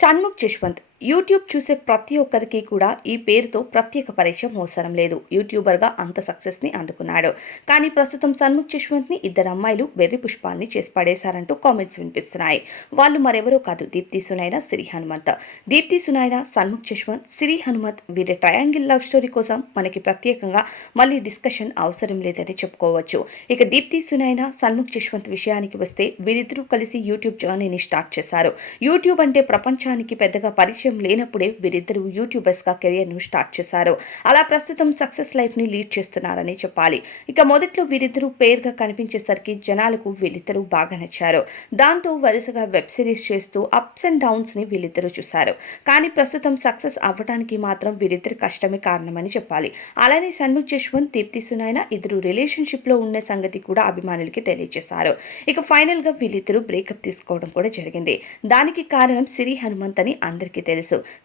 Shanmukh Jaswanth YouTube చూసే ప్రతి ఒక్కరికి కూడా ఈ పేరుతో ప్రత్యేక పరిచయం అవసరం లేదు. యూట్యూబర్గా అంత సక్సెస్ని అందుకున్నాడు. కానీ ప్రస్తుతం షణ్ముఖ్ జశ్వంత్ని ఇద్దరు అమ్మాయిలు వెర్రి పుష్పాల్ని చేసి పడేశారంటూ కామెంట్స్ వినిపిస్తున్నాయి. వాళ్ళు మరెవరో కాదు, దీప్తి సునైనా, సిరి హనుమంత్. దీప్తి సునైనా, షణ్ముఖ్ జశ్వంత్, సిరి హనుమంత్ వీరి ట్రయాంగిల్ లవ్ స్టోరీ కోసం మనకి ప్రత్యేకంగా మళ్ళీ డిస్కషన్ అవసరం లేదని చెప్పుకోవచ్చు. ఇక దీప్తి సునైనా, షణ్ముఖ్ జశ్వంత్ విషయానికి వస్తే వీరిద్దరూ కలిసి యూట్యూబ్ జర్నీని స్టార్ట్ చేశారు. యూట్యూబ్ అంటే ప్రపంచానికి పెద్దగా పరిచయం లేనప్పుడే వీరిద్దరూ యూట్యూబర్స్ గా కెరియర్ ను స్టార్ట్ చేశారు. అలా ప్రస్తుతం సక్సెస్ లైఫ్ ని లీడ్ చేస్తున్నారని చెప్పాలి. ఇక మొదట్లో వీరిద్దరూ పేర్ గా కనిపించేసరికి జనాలకు వీళ్ళిద్దరూ బాగా నచ్చారు. దాంతో వరుసగా వెబ్ సిరీస్ చేస్తూ అప్స్ అండ్ డౌన్స్ ని వీళ్ళిద్దరూ చూశారు. కానీ ప్రస్తుతం సక్సెస్ అవ్వడానికి మాత్రం వీరిద్దరి కష్టమే కారణమని చెప్పాలి. అలానే షణ్ముఖ్ జశ్వంత్, దీప్తి సునైనా ఇద్దరు రిలేషన్షిప్ లో ఉన్న సంగతి కూడా అభిమానులకి తెలియజేశారు. ఇక ఫైనల్ గా వీళ్ళిద్దరూ బ్రేకప్ తీసుకోవడం కూడా జరిగింది. దానికి కారణం సిరి హనుమంత్ అని అందరికీ తెలుసు.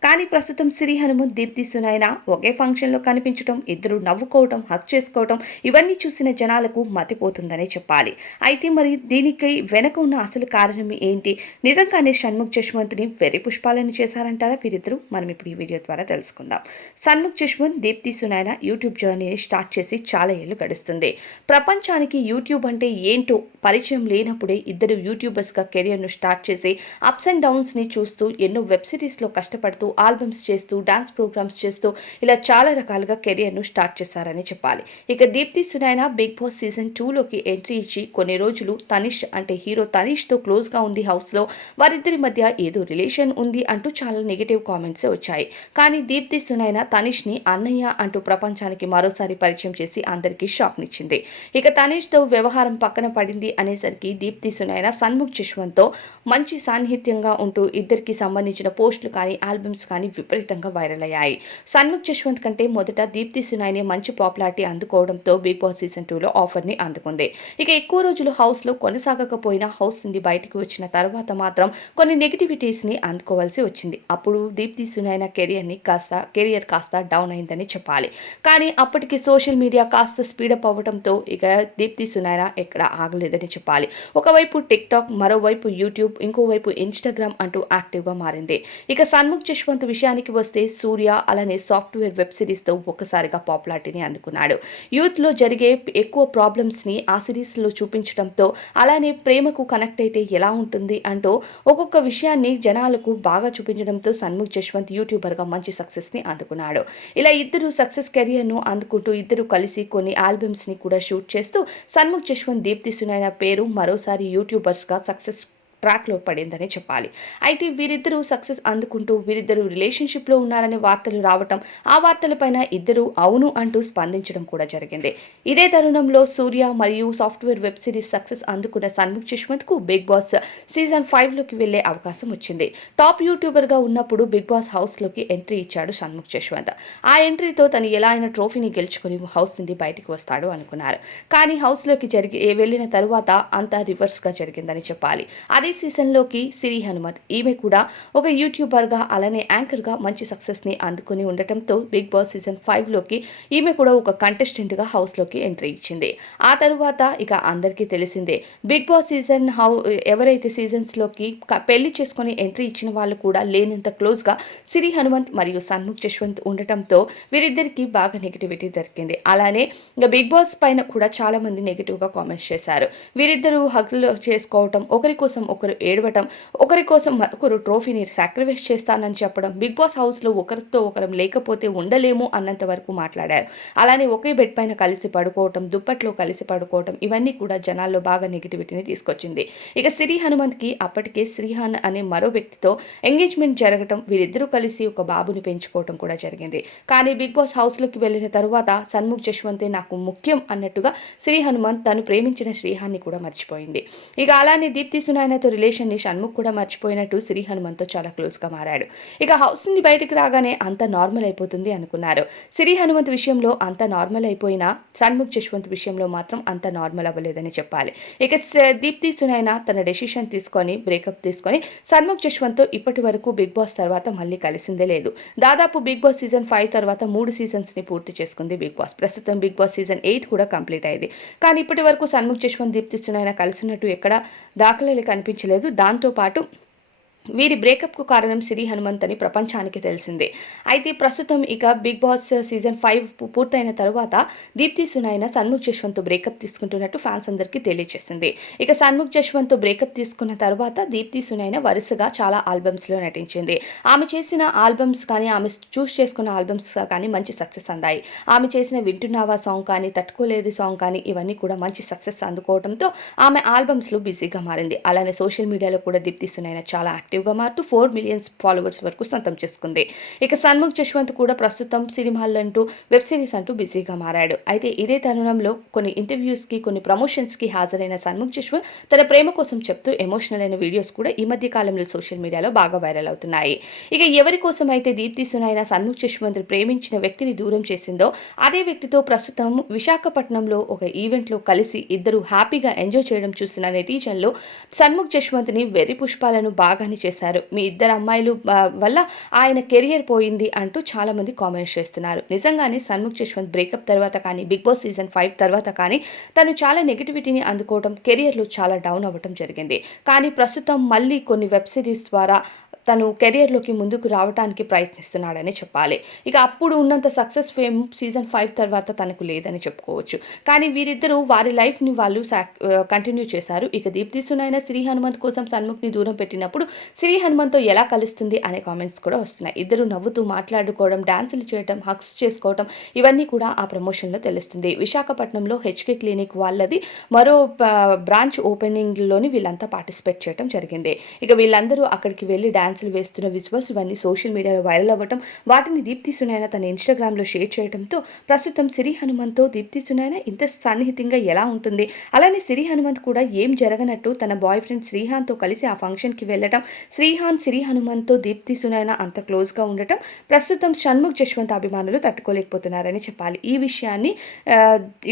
కానీ ప్రస్తుతం సిరి హనుమంత్, దీప్తి సునైనా ఒకే ఫంక్షన్ లో కనిపించడం, ఇద్దరు నవ్వుకోవడం, హక్ చేసుకోవడం ఇవన్నీ చూసిన జనాలకు మతిపోతుందనే చెప్పాలి. అయితే మరి దీనికి వెనక ఉన్న అసలు కారణం ఏంటి? నిజంగానే షణ్ముఖ్ జశ్వంత్ ని వెర్రి పుష్పాలను చేశారంటారా వీరిద్దరూ? మనం ఇప్పుడు ఈ వీడియో ద్వారా తెలుసుకుందాం. షణ్ముఖ్ జశ్వంత్, దీప్తి సునైనా యూట్యూబ్ జర్నీని స్టార్ట్ చేసి చాలా ఏళ్లు గడుస్తుంది. ప్రపంచానికి యూట్యూబ్ అంటే ఏంటో పరిచయం లేనప్పుడే ఇద్దరు యూట్యూబర్స్ గా కెరియర్ ను స్టార్ట్ చేసి అప్స్ అండ్ డౌన్స్ ని చూస్తూ ఎన్నో వెబ్ సిరీస్ లో కష్టపడుతూ, ఆల్బమ్స్ చేస్తూ, డాన్స్ ప్రోగ్రామ్స్ చేస్తూ ఇలా చాలా రకాలుగా కెరియర్ ను స్టార్ట్ చేశారని చెప్పాలి. ఇక Deepthi Sunaina big boss season 2లోకి ఎంట్రీ ఇచ్చి కొన్ని రోజులు తనిష్ అంటే హీరో తనిష్ తో క్లోజ్ గా ఉంది హౌస్ లో. వారిద్దరి మధ్య ఏదో రిలేషన్ ఉంది అంటూ చాలా నెగిటివ్ కామెంట్స్ వచ్చాయి. కానీ దీప్తి సునైనా తనిష్ ని అన్నయ్య అంటూ ప్రపంచానికి మరోసారి పరిచయం చేసి అందరికీ షాక్ నిచ్చింది. ఇక తనిష్ తో వ్యవహారం పక్కన పడింది అనేసరికి దీప్తి సునైనా షణ్ముఖ్ జశ్వంత్ తో మంచి సాన్నిహిత్యంగా ఉంటూ ఇద్దరికి సంబంధించిన పోస్టులు కానీ ఆల్బమ్స్ కానీ విపరీతంగా వైరల్ అయ్యాయి. షణ్ముఖ్ జశ్వంత్ కంటే మొదట దీప్తి సునైనే మంచి పాపులారిటీ అందుకోవడంతో బిగ్ బాస్ సీజన్ 2లో ఆఫర్ ని అందుకుంది. ఇక ఎక్కువ రోజులు హౌస్ లో కొనసాగకపోయినా హౌస్ నుండి బయటకు వచ్చిన తర్వాత మాత్రం కొన్ని నెగిటివిటీస్ ని అందుకోవాల్సి వచ్చింది. అప్పుడు దీప్తి సునైనా కెరియర్ కాస్త డౌన్ అయిందని చెప్పాలి. కానీ అప్పటికి సోషల్ మీడియా కాస్త స్పీడప్ అవ్వడంతో ఇక దీప్తి సునైనా ఎక్కడ ఆగలేదని చెప్పాలి. ఒకవైపు టిక్ టాక్, మరోవైపు యూట్యూబ్, ఇంకోవైపు ఇన్స్టాగ్రామ్ అంటూ యాక్టివ్ గా మారింది. ఇక షణ్ముఖ్ జశ్వంత్ విషయానికి వస్తే సూర్య అలానే సాఫ్ట్వేర్ వెబ్ సిరీస్ తో ఒక్కసారిగా పాపులారిటీని అందుకున్నాడు. యూత్ లో జరిగే ఎక్కువ ప్రాబ్లమ్స్ ని ఆ సిరీస్ లో చూపించడంతో, అలానే ప్రేమకు కనెక్ట్ అయితే ఎలా ఉంటుంది అంటూ ఒక్కొక్క విషయాన్ని జనాలకు బాగా చూపించడంతో షణ్ముఖ్ జశ్వంత్ యూట్యూబర్ గా మంచి సక్సెస్ ని అందుకున్నాడు. ఇలా ఇద్దరు సక్సెస్ కెరియర్ ను అందుకుంటూ ఇద్దరు కలిసి కొన్ని ఆల్బమ్స్ ని కూడా షూట్ చేస్తూ షణ్ముఖ్ జశ్వంత్, దీప్తి సునైనా పేరు మరోసారి యూట్యూబర్స్ గా సక్సెస్ ట్రాక్లో పడిందని చెప్పాలి. అయితే వీరిద్దరూ సక్సెస్ అందుకుంటూ వీరిద్దరూ రిలేషన్షిప్లో ఉన్నారనే వార్తలు రావటం, ఆ వార్తలపైన ఇద్దరు అవును అంటూ స్పందించడం కూడా జరిగింది. ఇదే తరుణంలో సూర్య మరియు సాఫ్ట్వేర్ వెబ్ సిరీస్ సక్సెస్ అందుకున్న షణ్ముఖ్ జశ్వంత్ కు బిగ్ బాస్ సీజన్ 5లోకి వెళ్లే అవకాశం వచ్చింది. టాప్ యూట్యూబర్ గా ఉన్నప్పుడు బిగ్ బాస్ హౌస్ లోకి ఎంట్రీ ఇచ్చాడు షణ్ముఖ్ జశ్వంత్. ఆ ఎంట్రీతో తను ఎలా అయినా ట్రోఫీని గెలుచుకుని హౌస్ నుండి బయటకు వస్తాడు అనుకున్నారు. కానీ హౌస్ లోకి వెళ్లిన తరువాత అంతా రివర్స్ గా జరిగిందని చెప్పాలి. అదే సీజన్లోకి సిరి హనుమంత్, ఈమె కూడా ఒక యూట్యూబర్గా అలానే యాంకర్గా మంచి సక్సెస్ని అందుకుని ఉండటంతో బిగ్ బాస్ సీజన్ 5లోకి ఈమె కూడా ఒక కంటెస్టెంట్గా హౌస్లోకి ఎంట్రీ ఇచ్చింది. ఆ తరువాత ఇక అందరికీ తెలిసిందే, బిగ్ బాస్ ఎవరైతే సీజన్స్లోకి పెళ్లి చేసుకొని ఎంట్రీ ఇచ్చిన వాళ్ళు కూడా లేనంత క్లోజ్గా సిరి హనుమంత్ మరియు షణ్ముఖ్ జశ్వంత్ ఉండటంతో వీరిద్దరికీ బాగా నెగిటివిటీ దొరికింది. అలానే బిగ్ బాస్ పైన కూడా చాలా మంది నెగిటివ్గా కామెంట్స్ చేశారు. వీరిద్దరూ హగ్లు చేసుకోవటం, ఒకరి కోసం ఒకరు ఏడవటం, ఒకరి కోసం మరొకరు ట్రోఫీని సాక్రిఫైస్ చేస్తానని చెప్పడం, బిగ్ బాస్ హౌస్లో ఒకరితో ఒకరం లేకపోతే ఉండలేము అన్నంత వరకు మాట్లాడారు. అలానే ఒకే బెడ్ పైన కలిసి పడుకోవటం, దుప్పట్లో కలిసి పడుకోవటం ఇవన్నీ కూడా జనాల్లో బాగా నెగిటివిటీని తీసుకొచ్చింది. ఇక సిరి హనుమంత్కి అప్పటికే శ్రీహాన్ అనే మరో వ్యక్తితో ఎంగేజ్మెంట్ జరగటం, వీరిద్దరూ కలిసి ఒక బాబుని పెంచుకోవటం కూడా జరిగింది. కానీ బిగ్ బాస్ హౌస్లోకి వెళ్ళిన తరువాత షణ్ముఖ్ జశ్వంతే నాకు ముఖ్యం అన్నట్టుగా సిరి హనుమంత్ తను ప్రేమించిన శ్రీహాన్ని కూడా మర్చిపోయింది. ఇక అలానే దీప్తి సునైనాతో రిలేషన్ ని షణ్ముఖ్ కూడా మర్చిపోయినట్టు సిరి హనుమంత్ తో చాలా క్లోజ్ గా మారాడు. ఇక హౌస్ నుండి బయటకు రాగానే అంత నార్మల్ అయిపోతుంది అనుకున్నారు. సిరి హనుమంత్ విషయంలో అంత నార్మల్ అయిపోయినా షణ్ముఖ్ జశ్వంత్ విషయంలో మాత్రం అంత నార్మల్ అవ్వలేదని చెప్పాలి. ఇక దీప్తి సునైనా తన డెసిషన్ తీసుకొని బ్రేకప్ తీసుకొని షణ్ముఖ్ జశ్వంత్ తో ఇప్పటి వరకు బిగ్ బాస్ తర్వాత మళ్ళీ కలిసిందే లేదు. దాదాపు బిగ్ బాస్ సీజన్ 5 తర్వాత 3 సీజన్స్ ని పూర్తి చేసుకుంది బిగ్ బాస్. ప్రస్తుతం బిగ్ బాస్ సీజన్ 8 కూడా కంప్లీట్ అయింది. కానీ ఇప్పటి వరకు షణ్ముఖ్ జశ్వంత్, దీప్తి సునైనా కలిసినట్టు ఎక్కడ దాఖలాలు కనిపించలేదు. దాంతోపాటు వీరి బ్రేకప్‌కు కారణం సిరి హనుమంత్ అని ప్రపంచానికి తెలిసిందే. అయితే ప్రస్తుతం ఇక 'బిగ్ బాస్' సీజన్ 5 పూర్తయిన తరువాత దీప్తి సునైన సన్ముఖ్ జశ్వంత్‌తో బ్రేకప్ తీసుకుంటున్నట్టు ఫ్యాన్స్ అందరికీ తెలియజేసింది. ఇక సన్ముఖ్ జశ్వంత్‌తో బ్రేకప్ తీసుకున్న తరువాత దీప్తి సునైన వరుసగా చాలా ఆల్బమ్స్‌లో నటించింది. ఆమె చేసిన ఆల్బమ్స్ కానీ, ఆమె చేసుకున్న ఆల్బమ్స్ కానీ మంచి సక్సెస్ అందాయి. ఆమె చేసిన 'వింటున్నావా' సాంగ్ కానీ, 'తట్టుకోలేదు' సాంగ్ కానీ ఇవన్నీ కూడా మంచి సక్సెస్ అందుకోవడంతో ఆమె ఆల్బమ్స్‌లో బిజీగా మారింది. అలానే సోషల్ మీడియాలో కూడా దీప్తి సునైన చాలా యాక్టివ్‌గా మారుతూ 4 మిలియన్స్ ఫాలోవర్స్ వరకు సొంతం చేసుకుంది. ఇక సన్ముఖ్ జశ్వంత్ కూడా ప్రస్తుతం సినిమాలంటూ, వెబ్ సిరీస్ అంటూ బిజీగా మారాడు. అయితే ఇదే తరుణంలో కొన్ని ఇంటర్వ్యూస్‌కి, కొన్ని ప్రమోషన్స్‌కి హాజరైన సన్ముఖ్ జశ్వంత్ తన ప్రేమ కోసం చెప్తూ ఎమోషనల్ అయిన వీడియోస్ కూడా ఈ మధ్య కాలంలో సోషల్ మీడియాలో బాగా వైరల్ అవుతున్నాయి. ఇక ఎవరి కోసం అయితే దీప్తి సునైన సన్ముఖ్ జశ్వంత్ ప్రేమించిన వ్యక్తిని దూరం చేసిందో అదే వ్యక్తితో ప్రస్తుతం విశాఖపట్నంలో ఒక ఈవెంట్‌లో కలిసి ఇద్దరు హ్యాపీగా ఎంజాయ్ చేయడం చూసిన నెటిజన్లు సన్ముఖ్ జశ్వంత్‌ని వెర్రి పుష్పాలను బాగానే చేశారు. మీ ఇద్దరు అమ్మాయిలు వల్ల ఆయన కెరియర్ పోయింది అంటూ చాలామంది కామెంట్స్ చేస్తున్నారు. నిజంగానే సన్ముఖ్ జశ్వంత్ బ్రేకప్ తర్వాత కానీ, 'బిగ్ బాస్' సీజన్ 5 తర్వాత కానీ తను చాలా నెగటివిటీని అందుకోవడం, కెరియర్‌లో చాలా డౌన్ అవ్వటం జరిగింది. కానీ ప్రస్తుతం మళ్ళీ కొన్ని వెబ్ సిరీస్ ద్వారా తను కెరియర్‌లోకి ముందుకు రావటానికి ప్రయత్నిస్తున్నాడనే చెప్పాలి. ఇక అప్పుడు ఉన్నంత సక్సెస్ ఫేమ్ సీజన్ 5 తర్వాత తనకు లేదని చెప్పుకోవచ్చు. కానీ వీరిద్దరూ వారి లైఫ్‌ని వాళ్ళు కంటిన్యూ చేశారు. ఇక దీప్తి సునైన శ్రీ హనుమంత్ కోసం సన్ముఖ్‌ని దూరం పెట్టినప్పుడు శ్రీ హనుమంత్‌తో ఎలా కలుస్తుంది అనే కామెంట్స్ కూడా వస్తున్నాయి. ఇద్దరు నవ్వుతూ మాట్లాడుకోవడం, డాన్సులు చేయడం, హగ్స్ చేసుకోవడం ఇవన్నీ కూడా ఆ ప్రమోషన్‌లో తెలుస్తుంది. విశాఖపట్నంలో హెచ్‌కే క్లినిక్ వాళ్ళది మరో బ్రాంచ్ ఓపెనింగ్‌లోని వీళ్ళంతా పార్టిసిపేట్ చేయడం జరిగింది. ఇక వీళ్ళందరూ అక్కడికి వెళ్లి డాన్సులు వేస్తున్న విజువల్స్ ఇవన్నీ సోషల్ మీడియాలో వైరల్ అవ్వటం, వాటిని దీప్తి సునైన తన ఇన్‌స్టాగ్రామ్‌లో షేర్ చేయడంతో ప్రస్తుతం సిరి హనుమంత్‌తో దీప్తి సునైన ఇంత సన్నిహితంగా ఎలా ఉంటుంది? అలానే సిరి హనుమంత్ కూడా ఏం జరగనట్టు తన బాయ్ ఫ్రెండ్ శ్రీహాన్‌తో కలిసి ఆ ఫంక్షన్‌కి వెళ్ళటం, శ్రీహాన్, సిరి హనుమంత్‌తో దీప్తి సునైన అంత క్లోజ్‌గా ఉండటం ప్రస్తుతం షణ్ముఖ్ జశ్వంత్ అభిమానులు తట్టుకోలేకపోతున్నారని చెప్పాలి.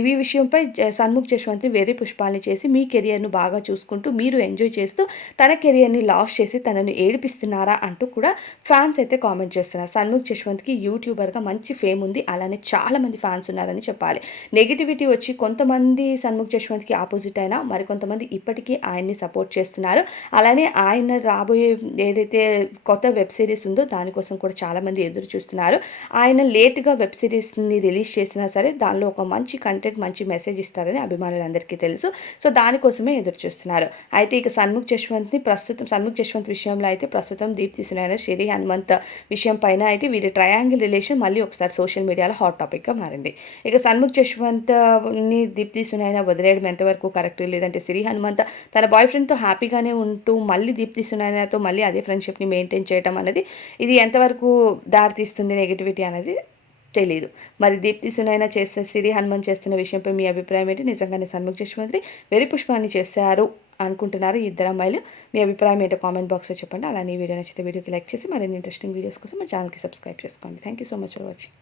ఈ విషయంపై సన్ముఖ్ జశ్వంత్‌ని వెర్రి పుష్పాల్ని చేసి మీ కెరియర్‌ను బాగా చూసుకుంటూ మీరు ఎంజాయ్ చేస్తూ తన కెరియర్‌ని లాస్ చేసి తనను ఏడిపిస్తున్నారా అంటూ కూడా ఫ్యాన్స్ అయితే కామెంట్ చేస్తున్నారు. సన్ముఖ్ జశ్వంత్‌కి యూట్యూబర్‌గా మంచి ఫేమ్ ఉంది. అలానే చాలా మంది ఫ్యాన్స్ ఉన్నారని చెప్పాలి. నెగటివిటీ వచ్చి కొంతమంది సన్ముఖ్ జశ్వంత్‌కి ఆపోజిట్ అయినా మరికొంతమంది ఇప్పటికీ ఆయన్ని సపోర్ట్ చేస్తున్నారు. అలానే ఆయన రాబోయే ఏదైతే కొత్త వెబ్ సిరీస్ ఉందో దానికోసం కూడా చాలామంది ఎదురు చూస్తున్నారు. ఆయన లేట్‌గా వెబ్ సిరీస్‌ని రిలీజ్ చేసినా సరే దానిలో ఒక మంచి కంటెంట్, మంచి మెసేజ్ ఇస్తారని అభిమానులందరికీ తెలుసు. సో దానికోసమే ఎదురు చూస్తున్నారు. అయితే ఇక సన్ముఖ్ జశ్వంత్ విషయంలో అయితే ప్రస్తుతం దీప్తి సునైన, శ్రీ హనుమంత్ విషయం పైన అయితే వీరి ట్రయాంగిల్ రిలేషన్ మళ్ళీ ఒకసారి సోషల్ మీడియాలో హాట్ టాపిక్‌గా మారింది. ఇక సన్ముఖ్ జశ్వంత్‌ని దీప్తి సునైన వదిలేయడం ఎంతవరకు కరెక్ట్, లేదంటే శ్రీ హనుమంత్ తన బాయ్ ఫ్రెండ్‌తో హ్యాపీగానే ఉంటూ మళ్ళీ దీప్తి సునైనతో మళ్ళీ అదే ఫ్రెండ్‌షిప్‌ని మెయింటైన్ చేయడం అనేది ఇది ఎంతవరకు దారితీస్తుంది నెగటివిటీ అనేది తెలీదు. మరి దీప్తి సునైన శ్రీ హనుమంత్ చేస్తున్న విషయంపై మీ అభిప్రాయం ఏంటి? నిజంగానే సన్ముఖ్ జశ్వంత్‌ని వెర్రి పుష్పాన్ని చేశారు అనుకుంటున్నారు ఈ ఇద్దరు అమ్మాయిలు. మీ అభిప్రాయం ఏంటో కామెంట్ బాక్స్‌లో చెప్పండి. అలానే ఈ వీడియో నచ్చితే వీడియోకి లైక్ చేసి మరిన్ని ఇంట్రెస్టింగ్ వీడియోస్ కోసం మా ఛానల్‌కి సబ్స్క్రైబ్ చేసుకోండి. Thank you so much for watching.